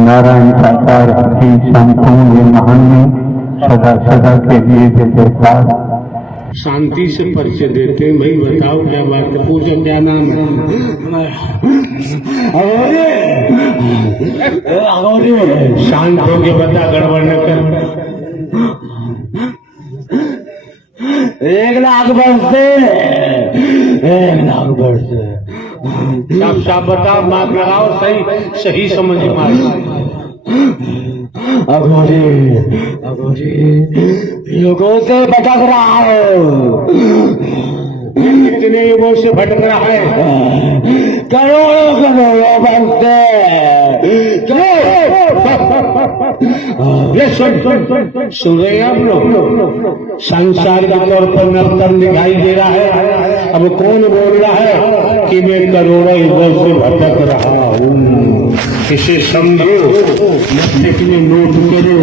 नारायण साकार की संपूर्ण महान में सदा सदा के लिए जय जयकार। शांति से परिचय देते हैं। भाई बताओ क्या बात है, पूछो क्या नाम है? शांत हो के बता, गड़बड़ न कर। 1 लाख वर्ष से 1 लाख वर्ष से साफ साफ बताओ, मार्क लगाओ, सही सही समझ मारो। अघोरी युगों से भटक रहा हो। कितने युगों से भटक रहा है? करोड़ों वर्ष से। ये सुन रहे हैं आप लोग? संसार के तौर पर नर्तन दिखाई दे रहा है। अब कौन बोल रहा है कि मैं करोड़ों युगों से भटक रहा हूँ? इसे समझो, मस्तिष्क में नोट करो।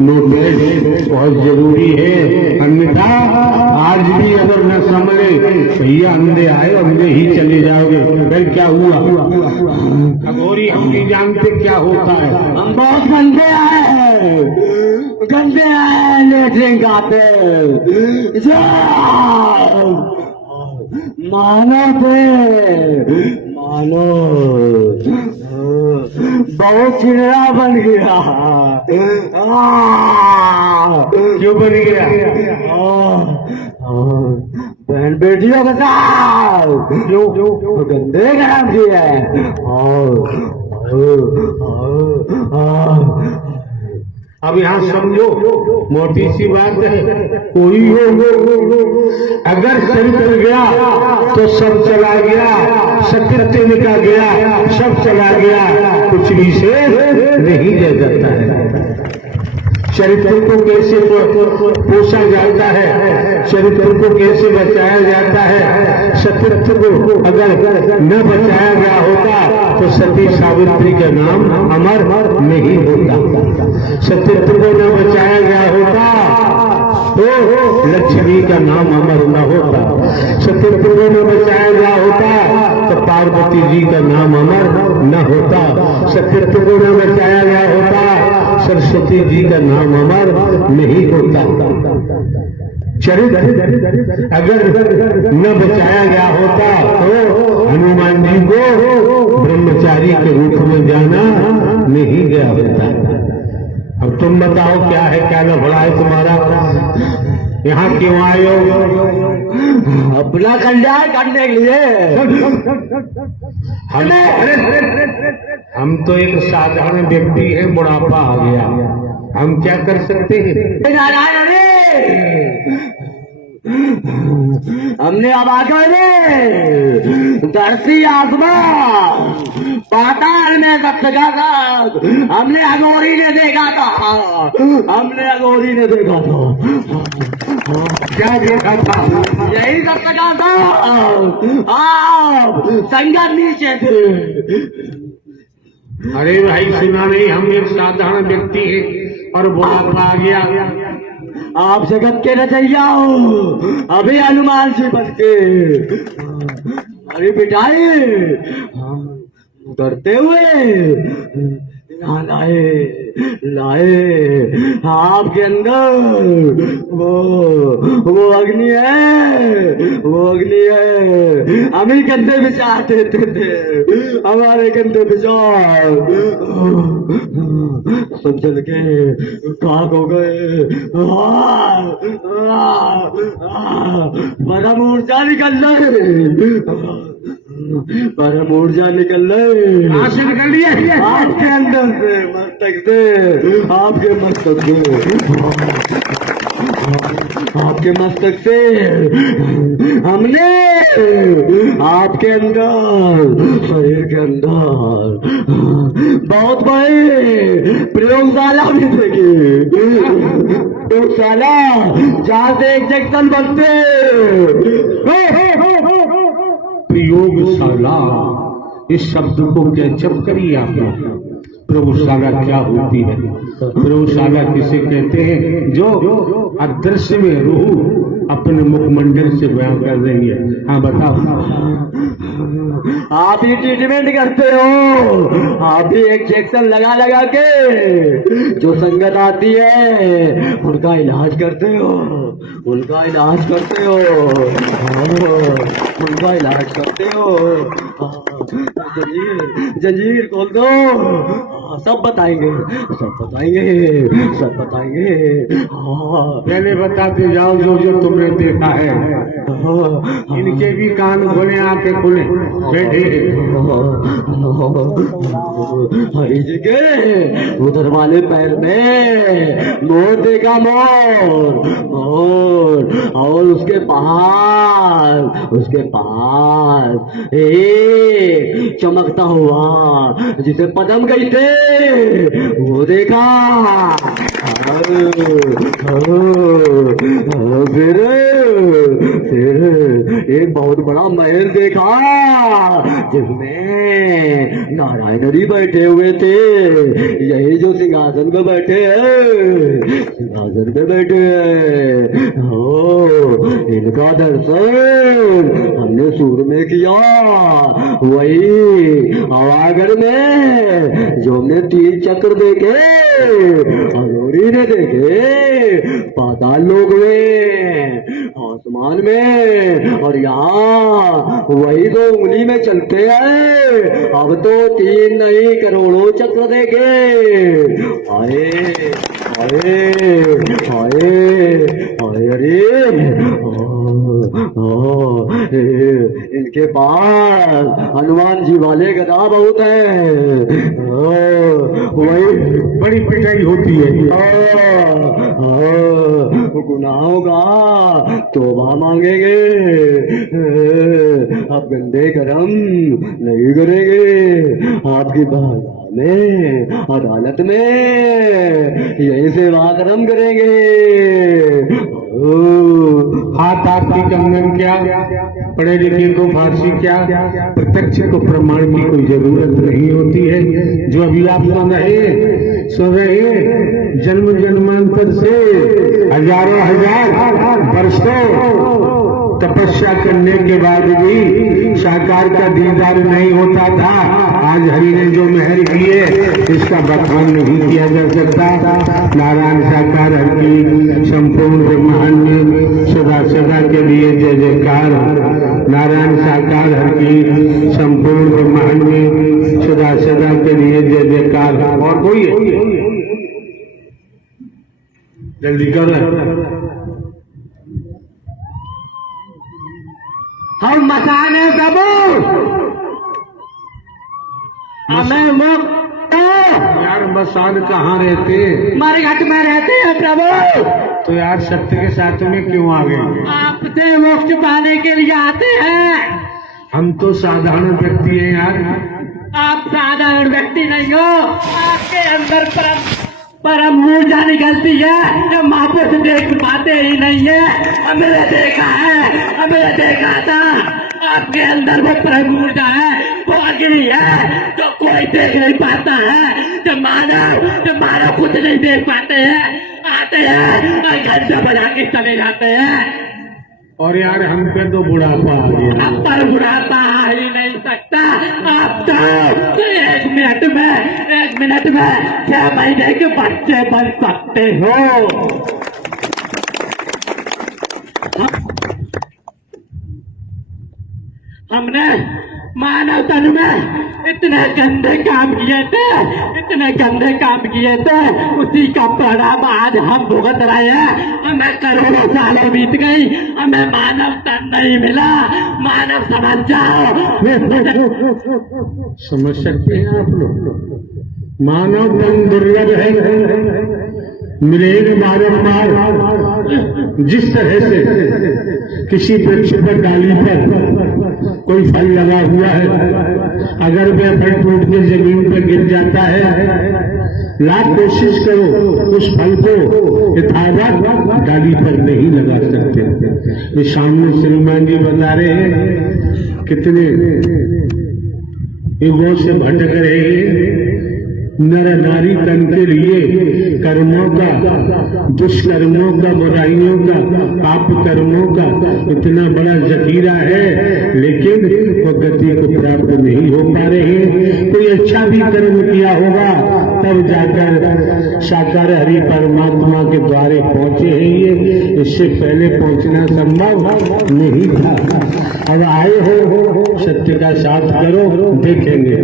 नोट बहुत जरूरी है, अन्यथा आज भी अगर न समझे भैया अंधे आए अंधे ही चले जाओगे। फिर क्या हुआ? अघोरी हम नहीं जानते क्या होता है। हम बहुत गंदे आए लेटरिन गाते मानो बहुत चिड़िया बन गया। क्यों बन गया? बहन बेटियों के साथ जो गंदे काम किए हैं। अब यहाँ समझो, मोटी सी बात है। कोई हो अगर चरित्र गया तो सब चला गया, सत्यत्व निकल गया, सब चला गया, कुछ भी से नहीं रह जाता है। चरित्र को कैसे पोषा जाता है, चरित्र को कैसे बचाया जाता है। सत्यत्व को अगर न बचाया गया होता तो सती सावित्री का नाम अमर नहीं होता। सत्यत्व को न बचाया गया होता तो लक्ष्मी का नाम अमर न होता। सत्यत्व को न बचाया गया होता तो पार्वती जी का नाम अमर न होता। सत्यत्व को न बचाया गया होता सरस्वती जी का नाम अमर नहीं होता। चरित्र अगर न बचाया गया होता तो हनुमान जी को ब्रह्मचारी के रूप में जाना नहीं गया होता। अब तुम बताओ क्या है, क्या लफड़ा है तुम्हारा? यहाँ क्यों आए हो? अपना कल्याण करने के लिए। हम तो एक साधारण व्यक्ति है, बुढ़ापा आ गया, हम क्या कर सकते हैं? नारायण हमने अब आकर धरती आसमान पाताल में सब जगह था। हमने अघोरी ने देखा था। क्या देखा था? यही सब जगह था। आप संगत नीचे थे। अरे भाई सुना नहीं, हम एक साधारण व्यक्ति है और बुढ़ापा आ गया। आप जगत के रचैया हो, अभी हनुमान जी बन के अरे बिटाए डरते हुए यहाँ लाए आपके अंदर वो अग्नि है। हम ही कंधे बिछाते थे, हमारे कंधे बिछाओ सब जल के खाक हो गए। बड़ा ऊर्जा निकल रही, कहाँ से निकल रही है? आपके अंदर से, मस्तक से, आपके मस्तक से हमने आपके अंदर, शरीर के अंदर बहुत बड़े प्रयोगशाला भी देखी। प्रयोगशाला जहाँ से इंजेक्शन बनते। प्रयोगशाला, इस शब्द को कैचअप करिए आप लोग। प्रयोगशाला क्या होती है? प्रयोगशाला किसे कहते हैं? जो अदृश्य में रूह अपने मुखमंडल से बयान कर रही है। हाँ बताओ। आप ही ट्रीटमेंट करते हो, आप ही इंजेक्शन लगा लगा के जो संगत आती है उनका इलाज करते हो, उनका इलाज करते हो, उनका इलाज करते हो। जंजीर जंजीर खोल दो, सब बताएंगे, सब बताएंगे, सब बताएंगे। पहले बताते जाओ जो जो तुमने देखा है। इनके भी कान खुले, आंखें खुले, बैठे। हरी जी के उधर वाले पैर में मोर देखा, मोर, और उसके पास एक चमकता हुआ जिसे पदम गई थे वो देखा। फिर एक बहुत बड़ा महल देखा जिसमें नारायण जी बैठे हुए थे, यही जो सिंहासन पे बैठे हैं, सिंहासन पे बैठे हैं। इनका दर्शन हमने सूर में किया, वही आवागढ़ में जो हमने 3 चक्र देखे हजूरी ने देखे, पाताल लोक में, आसमान में, और यहाँ वही तो उंगली में चलते हैं। अब तो 3 नहीं करोड़ों चक्र देखे। आए आए आए आए, अरे इनके पास हनुमान जी वाले गदा बहुत है, वही बड़ी पिटाई होती है। गुनाहों का तौबा मांगेंगे, आप गंदे कर्म नहीं करेंगे, आपकी बात में अदालत में यही सेवा कर्म करेंगे। हाथ आपकी कंगन क्या, पढ़े लिखे को फांसी क्या, प्रत्यक्ष को प्रमाण की कोई जरूरत नहीं होती है। जो अभी आप सुन रहे हैं, जन्म जन्मांतर से हजारों हजार वर्षों तपस्या करने के बाद भी साकार का दीदार नहीं होता था। आज हरि ने जो मेहर की है इसका बखान नहीं किया जा सकता। नारायण साकार हर की संपूर्ण ब्रह्मांड सदा सदा के लिए जय जयकार। नारायण साकार हर की संपूर्ण ब्रह्मांड में सदा सदा के लिए जय जयकार। और कोई जल्दी कर, हम मकान है प्रभु, हमें मुक्त यार मसान कहाँ रहते? मरघट में रहते हैं प्रभु। तो यार सत्य के साथ में क्यों आ गए? आपसे मोक्ष पाने के लिए आते हैं। हम तो साधारण व्यक्ति हैं यार। आप साधारण व्यक्ति नहीं हो, आपके अंदर परम ऊर्जा निकलती है जो मापे से देख पाते ही नहीं है। हमने देखा है, हमने देखा था, आपके अंदर वो परम ऊर्जा है, वो अग्नि है जो कोई देख नहीं पाता है, जो मानव कुछ नहीं देख पाते हैं। आते हैं और घंटा बजा के चले जाते हैं। और यार हम पे तो बुढ़ापा आ गया। आप पर बुढ़ापा आ ही नहीं सकता। आप तो 1 मिनट में 6 महीने के बच्चे बन सकते हो। हमने मानव तन में इतने गंदे काम किए थे, उसी का परिणाम आज हम भुगत रहे हैं। हमें करोड़ों सालों बीत गई, हमें मानव तन नहीं मिला। मानव समझ जाओ। समझ सकते हैं आप लोग? मानव तन दुर्लभ है, मिलेगा बारंबार। जिस तरह से किसी वृक्ष पर डाली पर कोई फल लगा हुआ है, अगर वह फल टूट के जमीन पर गिर जाता है, लाख कोशिश करो उस फल को यथावत डाली पर नहीं लगा सकते। ये सामने श्रीमान जी बता रहे हैं कितने युगों से भटक रहे हैं, नर नारी तन के लिए कर्मों का, दुष्कर्मों का, बुराइयों का, पाप कर्मों का इतना बड़ा जखीरा है, लेकिन वो गति को प्राप्त नहीं हो पा रहे। कोई अच्छा भी कर्म किया होगा तब जाकर साकार हरि परमात्मा के द्वारे पहुंचे हैं ये, इससे पहले पहुंचना संभव नहीं था। अब आए हो, सत्य का साथ करो, देखेंगे।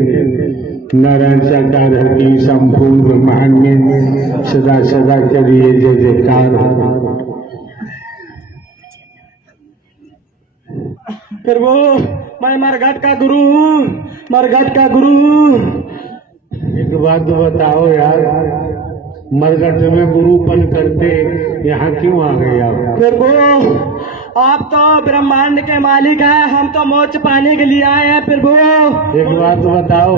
नारायण साकार की संपूर्ण ब्रह्मांड में सदा सदा करिए जय जयकार। प्रभु मैं मरघट का गुरु हूँ, मरघट का गुरु। एक बात तो बताओ यार, मरघट में गुरुपन करते यहाँ क्यों आ गए आप? प्रभु आप तो ब्रह्मांड के मालिक हैं, हम तो मोक्ष पाने के लिए आए हैं प्रभु। एक बात बताओ,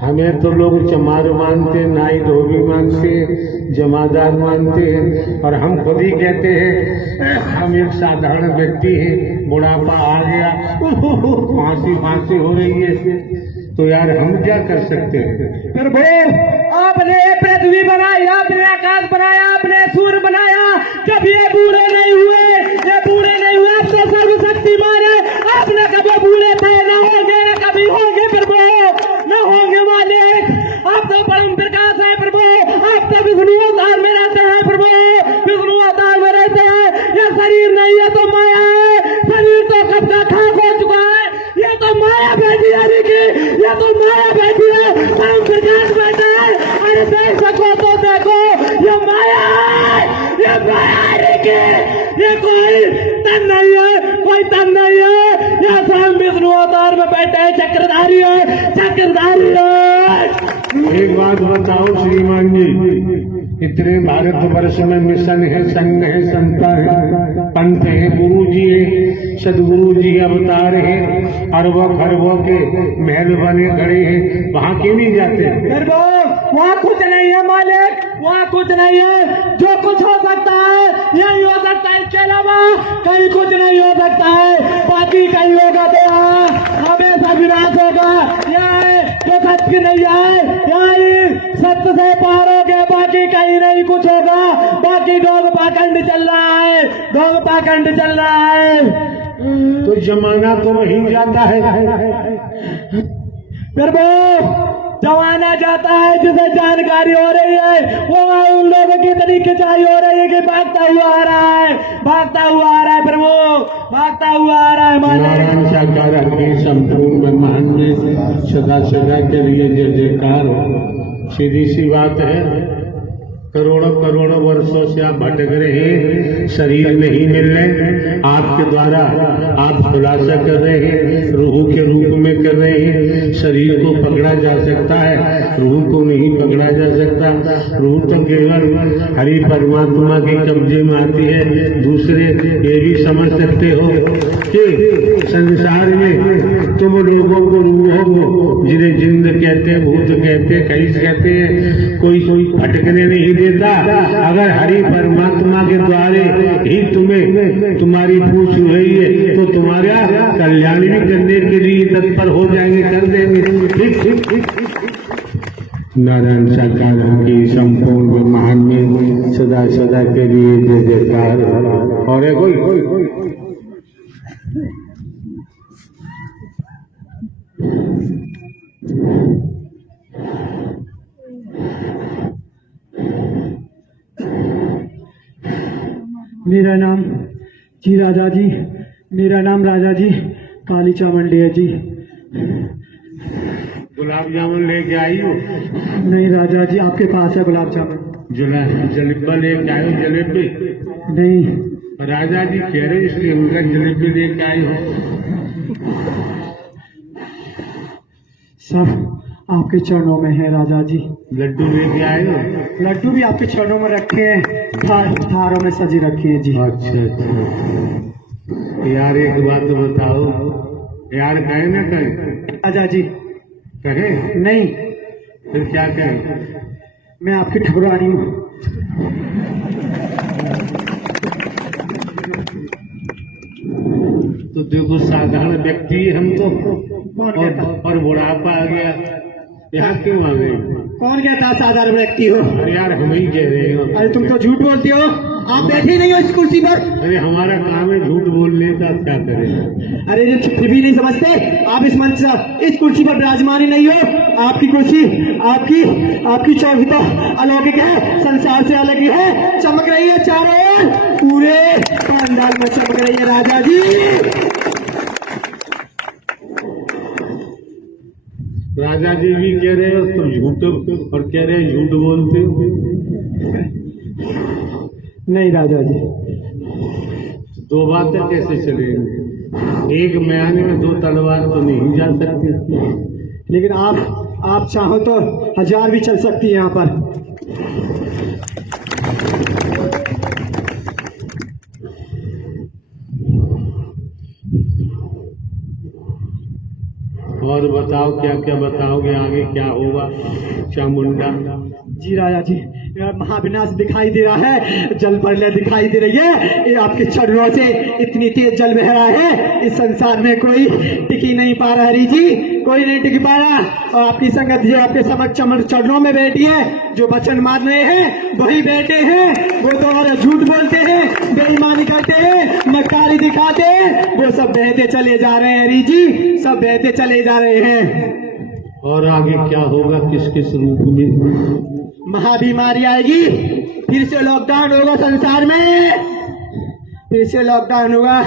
हमें तो लोग चमार मानते, नाई धोबी मानते, जमादार मानते हैं, और हम खुद ही कहते हैं हम एक साधारण व्यक्ति हैं, बुढ़ापा आ गया, फांसी फांसी हो रही है, तो यार हम क्या कर सकते हैं? प्रभु आपने पृथ्वी बनाई, आपने आकाश बनाया, आपने सूर्य बनाया, जब ये बूढ़े नहीं हुए, ये बूढ़े नहीं हुए, आप तो सर्वशक्तिमान है, आप न कभी बूढ़े थे, न होंगे, न कभी होंगे प्रभु, न होंगे मालिक, आप तो परम प्रकाश है प्रभु, आप तो विष्णु अवतार में रहते हैं प्रभु, विष्णु अवतार में रहते हैं। ये शरीर नहीं है तो माया है, शरीर तो कब का खाक हो चुका है, ये तो माया बैठी है की, ये तो माया बैठी है, परम प्रकाश बैठा है। अरे देख सको तो देखो, ये माया है, ये माया है की, ये कोई तन नहीं है, कोई तन नहीं है, ये स्वयं विष्णु अवतार में बैठे हैं, चक्रधारी है, चक्रधारी है। एक बात बताओ श्रीमान जी, इतने भारतवर्ष में मिशन है, संघ है, संत है, पंथ है, गुरु जी है, सदगुरु जी अवतार है, अरबों खरबों के महल बने खड़े हैं, वहाँ क्यों नहीं जाते? वहाँ कुछ नहीं है मालिक, वहाँ कुछ नहीं है, जो कुछ हो सकता है यही हो सकता है, इसके अलावा कहीं कुछ नहीं हो सकता है, बाकी कहीं होगा तो हमेशा विनाश होगा। यह जो सत्य नहीं है, यही सत्य से पार हो गया, बाकी कहीं नहीं कुछ होगा, बाकी ढोंग पाखंड चल रहा है, ढोंग पाखंड चल रहा है। तो जमाना तो वही जाता है प्रभु, जमाना जाता है जिसे जानकारी हो रही है, वो उन लोगों की तरीके चाहिए हो रही है कि भागता हुआ आ रहा है, भागता हुआ आ रहा है प्रभु, भागता हुआ आ रहा है। नारायण साकार के संपूर्ण ब्रह्मांड में सदा सदा के लिए जय जयकार। सीधी सी बात है, करोड़ों करोड़ों वर्षों से आप भटक रहे हैं, शरीर नहीं मिल रहे, आपके द्वारा आप खुलासा कर रहे हैं, रूह के रूप में कर रहे हैं। शरीर को पकड़ा जा सकता है, रूह को नहीं पकड़ा जा सकता। रूह तो केवल हरि परमात्मा के कब्जे में आती है। दूसरे ये भी समझ सकते हो कि संसार में तुम लोगों को रूहों को, जिन्हें जिंद कहते हैं, भूत कहते हैं, कईस कहते हैं, कोई भटकने नहीं देता। अगर हरि परमात्मा के द्वारे ही तुम्हें तुम्हारी पूछ रही है तो तुम्हारा कल्याण भी करने के लिए तत्पर हो जाएंगे, कर देंगे। ठीक ठीक ठीक। नारायण साकार की संपूर्ण ब्रह्मांड में सदा सदा के लिए जय जयकार। और है कोई मेरा नाम जी राजा जी, मेरा नाम राजा जी काली चामुंडी है जी। गुलाब जामुन लेके आई हो? नहीं राजा जी, आपके पास है गुलाब जामुन। जलेबा लेके आए हो? जलेबी नहीं राजा जी कह रहे इसलिए उनका जलेबी लेके आई हो। सब आपके चरणों में है राजा जी। लड्डू लेके आए हो? लड्डू भी आपके चरणों में रखे हैं, थारों में सजी रखी है जी। अच्छा अच्छा। यार एक बात तो बताओ यार, कहे ना कहे? राजा जी कहे नहीं। फिर क्या कहे? मैं आपकी ठकुरानी हूँ। तो देखो साधारण व्यक्ति हम तो, और बुढ़ापा आ गया, यहाँ क्यों आ गए? कौन कहता है साधारण व्यक्ति हो? अरे यार हम ही कह रहे हो। अरे तुम तो झूठ बोलते हो, आप बैठे नहीं हो इस कुर्सी पर। अरे हमारा काम है झूठ बोलने का, क्या करें। अरे ये फिर भी नहीं समझते, आप इस मंच इस कुर्सी पर विराजमान ही नहीं हो। आपकी कुर्सी आपकी चौकी तो अलौकिक है, संसार से अलग ही है, चमक रही है चारों ओर, पूरे पंडाल में चमक रही है राजा जी। राजा जी भी कह रहे हो तुम झूठ, और कह रहे हो झूठ बोलते हो। नहीं राजा जी, दो बातें कैसे चलेंगी? एक म्यान में दो तलवार तो नहीं जा सकती। लेकिन आप चाहो तो 1000 भी चल सकती है यहाँ पर। और बताओ क्या क्या बताओगे, आगे क्या होगा चामुंडा? जी राजा जी, महाविनाश दिखाई दे रहा है, जल प्रलय दिखाई दे रही है, ये आपके चरणों से इतनी तेज जल बह रहा है, इस संसार में कोई टिकी नहीं पा रहा हरि जी, कोई नहीं टिक पा रहा। और आपकी संगत जी आपके समक्ष चरणों में बैठी है, जो वचन मार रहे हैं वही बैठे हैं, वो तो और झूठ बोलते हैं, बेईमानी करते हैं, मक्कारी दिखाते हैं, वो सब बहते चले जा रहे हैं हरि जी, सब बहते चले जा रहे हैं। और आगे क्या होगा, किस किस रूप में? महाबीमारी आएगी, फिर से लॉकडाउन होगा संसार में, फिर से लॉकडाउन होगा,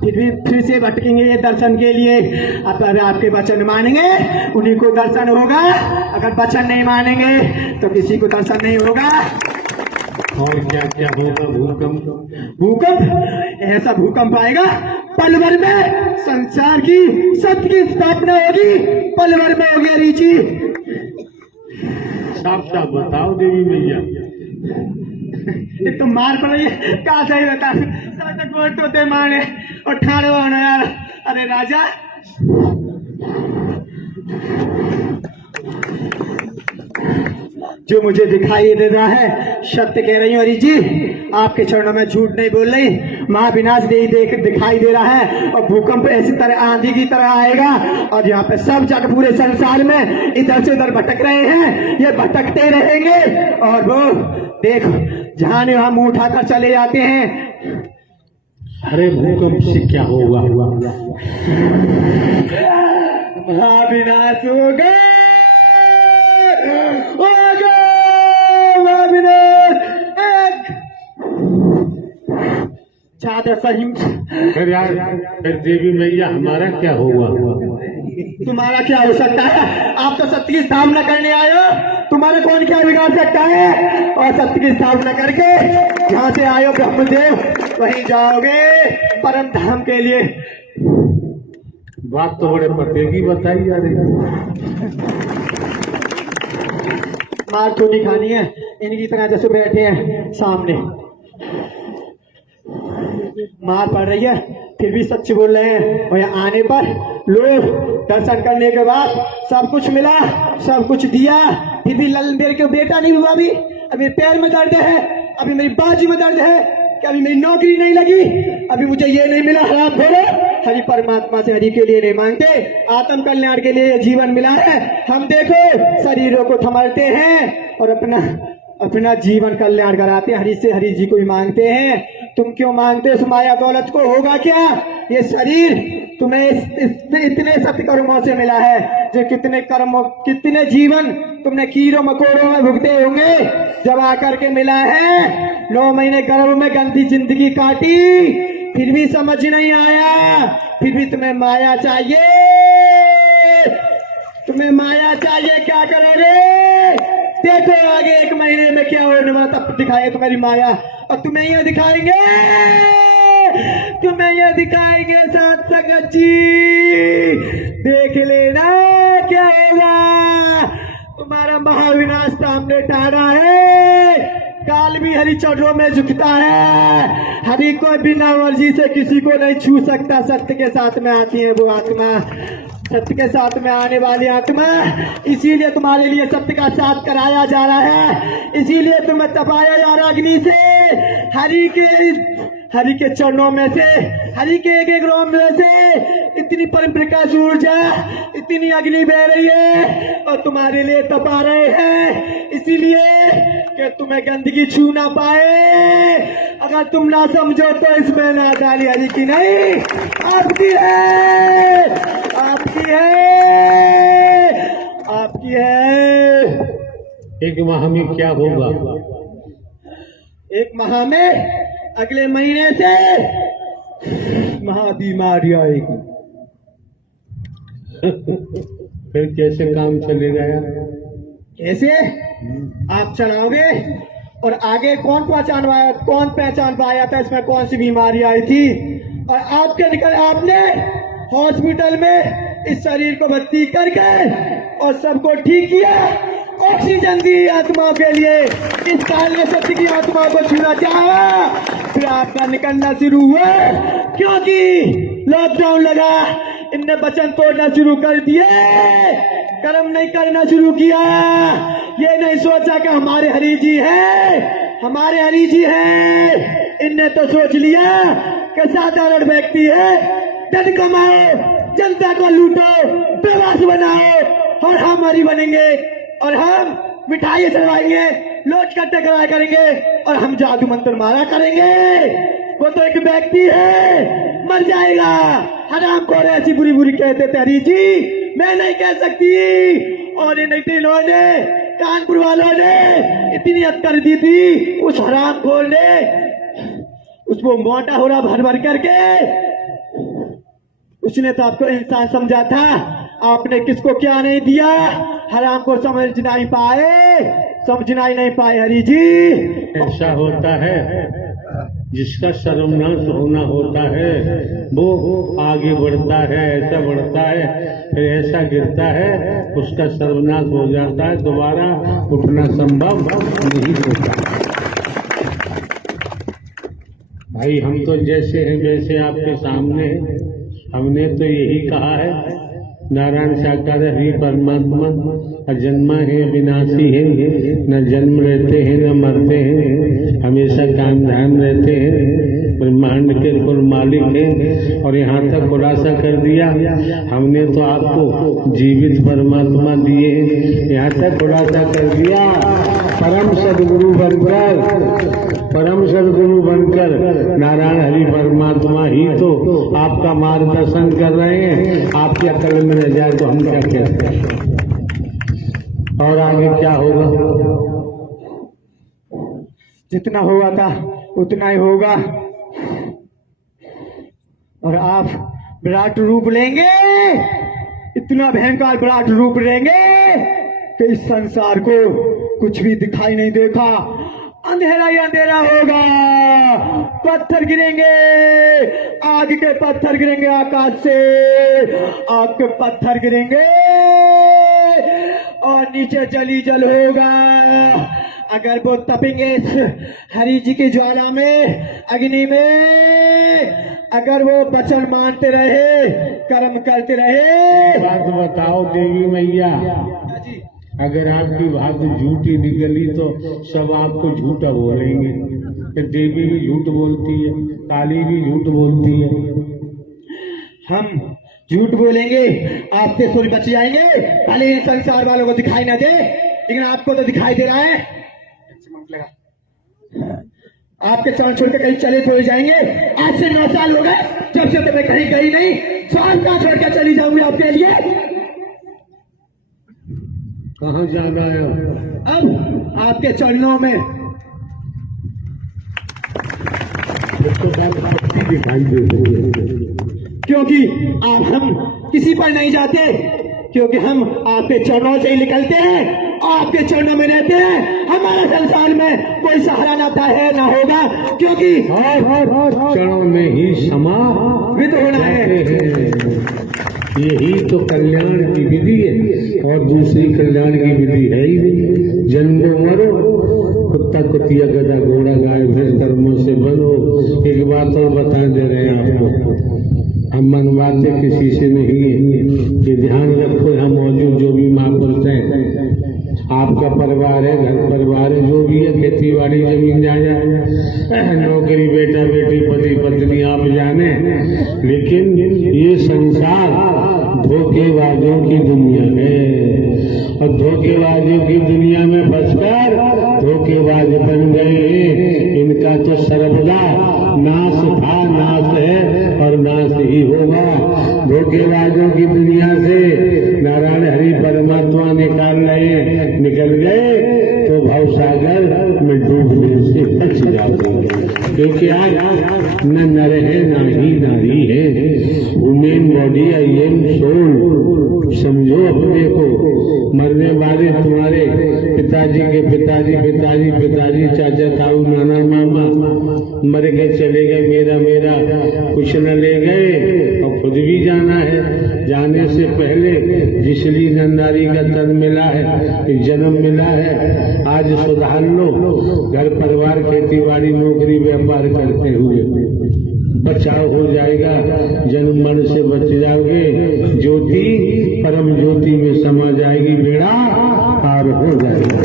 फिर से भटकेंगे ये दर्शन के लिए। अगर आपके वचन मानेंगे उन्हीं को दर्शन होगा, अगर वचन नहीं मानेंगे तो किसी को दर्शन नहीं होगा। और क्या क्या होगा? भूकंप, ऐसा भूकंप आएगा पल भर में, संसार की सत्य की स्थापना होगी, पल भर में होगी हरि जी। साफ साफ बताओ देवी मैया। एक तो मार पड़ रही है, क्या सही बता, तक वोट होते मारे और ठाड़े होना यार। अरे राजा, जो मुझे दिखाई दे रहा है सत्य कह रही हूँ हरि जी, आपके चरणों में झूठ नहीं बोल रही। महाविनाश दिखाई दे रहा है, और भूकंप ऐसी तरह आंधी की तरह आएगा, और यहाँ पे सब जग पूरे संसार में इधर से उधर भटक रहे हैं, ये भटकते रहेंगे, और वो देख जहाँ ने वहां मुंह उठाकर चले जाते हैं। अरे भूकंप से क्या होगा? महाविनाश होगा, ज्यादा सही। फिर यार, फिर देवी मैया हमारा क्या होगा? तुम्हारा क्या हो सकता है? आप तो सत्य की स्थापना करने आए हो, तुम्हारा कौन क्या बिगाड़ सकता है? और सत्य की स्थापना करके जहाँ से आए हो ब्रह्मदेव, वहीं जाओगे परम धाम के लिए। बात तो बड़े पते की बताई जा रही है। मार तो नहीं खानी है, इनकी तरह जैसे बैठे हैं सामने, मार पड़ रही है फिर भी सच बोल रहे हैं। और यहाँ आने पर लोग दर्शन करने के बाद सब कुछ मिला, सब कुछ दिया, फिर भी मेरे को बेटा नहीं हुआ, अभी मेरे पैर में दर्द है, अभी मेरी बाजू में दर्द है, कि अभी मेरी नौकरी नहीं लगी, अभी मुझे ये नहीं मिला। हराम खोरो, हरि परमात्मा से हरि के लिए नहीं मांगते, आत्म कल्याण के लिए जीवन मिला है। हम देखो शरीरों को थमाते हैं और अपना जीवन कल्याण कराते हैं, हरि से हरि जी को ही मांगते हैं। तुम क्यों मांगते हो इस माया दौलत को? होगा क्या? ये शरीर तुम्हें इतने सत्कर्मों से मिला है, जो कितने जीवन तुमने कीड़ों मकोड़ों में भुगते होंगे, जब आकर के मिला है। 9 महीने गर्भ में गंदी जिंदगी काटी, फिर भी समझ नहीं आया, फिर भी तुम्हें माया चाहिए, तुम्हें माया चाहिए। क्या करोगे? देखो आगे 1 महीने में क्या होने वाला, तब दिखाए तुम्हारी माया, और तुम्हें ये दिखाएंगे, तुम्हें ये दिखाएंगे साथ संगत जी, देख लेना क्या होगा। तुम्हारा महाविनाश सामने टाड़ा है, काल भी हरि चरणों में झुकता है। हरि को बिना मर्जी से किसी को नहीं छू सकता, सत्य के साथ में आती है वो आत्मा, सत्य के साथ में आने वाली आत्मा। इसीलिए तुम्हारे लिए सत्य का साथ कराया जा रहा है, इसीलिए तुम्हें तपाया जा रहा अग्नि से, हरि के चरणों में से, हरि के एक रोम में से इतनी परम प्रकाश ऊर्जा, इतनी अग्नि बह रही है और तुम्हारे लिए तपा रहे हैं, इसीलिए कि तुम्हें गंदगी छू ना पाए। अगर तुम ना समझो तो इसमें ना डाली हरी की नहीं, आपकी है, आपकी है, आपकी है। एक माह में क्या होगा? एक माह में अगले महीने से महाबीमारी आएगी। फिर कैसे काम चलेगा यार? कैसे? आप चलाओगे और आगे कौन पहचान पाया था इसमें कौन सी बीमारी आई थी, और आपने हॉस्पिटल में इस शरीर को भर्ती करके और सबको ठीक किया, ऑक्सीजन दी आत्माओं के लिए। इस काले सत्य की आत्माओं को छूना चाहा, फिर आपका निकलना शुरू हुआ, क्योंकि लॉकडाउन लगा, इनने वचन तोड़ना शुरू कर दिए, कर्म नहीं करना शुरू किया। ये नहीं सोचा कि हमारे हरि जी है, हमारे हरि जी है। इनने तो सोच लिया कि साधारण व्यक्ति है, धन कमाओ, जनता को लूटो, बेवास बनाओ, और हम हरि बनेंगे, और हम मिठाई चढ़वाएंगे, लोच कट्टे कराया करेंगे, और हम जादू मंत्र मारा करेंगे। वो तो एक व्यक्ति है, मर जाएगा। हराम को ऐसी बुरी बुरी कहते थे हरि जी, मैं नहीं कह सकती। और इन इन्होंने कानपुर वालों ने इतनी हद कर दी थी उस हराम खोर ने, उसको मोटा हो रहा भर भर करके। उसने तो आपको इंसान समझा था, आपने किसको क्या नहीं दिया, हराम को समझ नहीं पाए, समझना ही नहीं पाए हरि जी। ऐसा होता है जिसका सर्वनाश होना होता है वो आगे बढ़ता है, ऐसा बढ़ता है, फिर ऐसा गिरता है, उसका सर्वनाश हो जाता है, दोबारा उठना संभव नहीं होता। भाई हम तो जैसे हैं वैसे आपके सामने हैं। हमने तो यही कहा है, नारायण साकार है परमात्मा, अजन्मा है, विनाशी है, न जन्म रहते हैं न मरते हैं, हमेशा काम ध्यान रहते हैं, ब्रह्मांड के कुल मालिक हैं। और यहाँ तक खुलासा कर दिया, हमने तो आपको जीवित परमात्मा दिए, यहाँ तक खुलासा कर दिया। परम सदगुरु बनकर नारायण हरि परमात्मा ही तो आपका मार्गदर्शन कर रहे हैं। आपकी अकल में रह जाए तो हम क्या कहते हैं? और आगे क्या होगा? जितना हुआ था उतना ही होगा, और आप विराट रूप लेंगे, इतना भयंकर विराट रूप लेंगे कि इस संसार को कुछ भी दिखाई नहीं देगा, अंधेरा ही अंधेरा होगा। पत्थर गिरेंगे, आग के पत्थर गिरेंगे, आकाश से आग के पत्थर गिरेंगे, और नीचे जली जल होगा। अगर वो तपेंगे हरि जी की ज्वाला में, अग्नि में, अगर वो वचन मानते रहे, कर्म करते रहे। बात बताओ देवी मैया, अगर आपकी बात झूठी निकली तो सब आपको झूठा बोलेंगे। फिर देवी भी झूठ बोलती है, काली भी झूठ बोलती है। हम झूठ बोलेंगे, आपसे सूर्य बच जाएंगे, भले ही संसार वालों को दिखाई ना दे, लेकिन आपको तो दिखाई दे रहा है। आपके चरण छोड़ के कहीं चले तो जाएंगे। आज से 9 साल हो गए जब से तुम्हें कहीं गई नहीं, सवाल कहाँ छोड़ के चली जाऊंगी आपके लिए? कहाँ जाना है अब आपके चरणों में। दिखाई दे, क्योंकि हम किसी पर नहीं जाते, क्योंकि हम आपके चरणों से ही निकलते हैं, आपके चरणों में रहते हैं। हमारा संसार में कोई सहारा ना था, है ना होगा, क्योंकि चरणों में ही समाहित होना है। यही तो कल्याण की विधि है, और दूसरी कल्याण की विधि है ही नहीं। जन्मो मरो, कुत्ता कुतिया गधा घोड़ा गाय भैंस कर्मों से बनो। एक बात और बता दे रहे हैं आपको, हम मनवाते किसी से नहीं है, ये ध्यान रखो। हम मौजूद जो भी महापुरुष हैं, आपका परिवार परिवार है, घर परिवार है, जो भी है, खेती बाड़ी जमीन जायदाद, नौकरी, बेटा बेटी, पति पत्नी, आप जाने। लेकिन ये संसार धोखेबाजों की दुनिया है और धोखेबाजों की दुनिया में फंसकर धोखेबाज बन गए। इनका तो सर्वदा नाश था, नाश है और नाश ही होगा। धोखेबाजों की दुनिया से नारायण हरि परमात्मा निकल गए तो भवसागर में डूबने से बच जाते। क्योंकि आज न नर है ना ही नारी है, women body I am soul. समझो अपने को। मरने वाले तुम्हारे पिताजी के पिताजी पिताजी पिताजी, चाचा ताऊ नाना मामा मर गए, चले गए, मेरा कुछ न ले गए और खुद भी जाना है। जाने से पहले जिसली नारी का तन मिला है, जन्म मिला है, आज सुधार लो। घर परिवार, खेती बाड़ी, नौकरी, व्यापार करते हुए बचाव हो जाएगा। जन्म मरण से बच जाओगे। ज्योति परम ज्योति में समा जाएगी, बेड़ा पार हो जाएगा।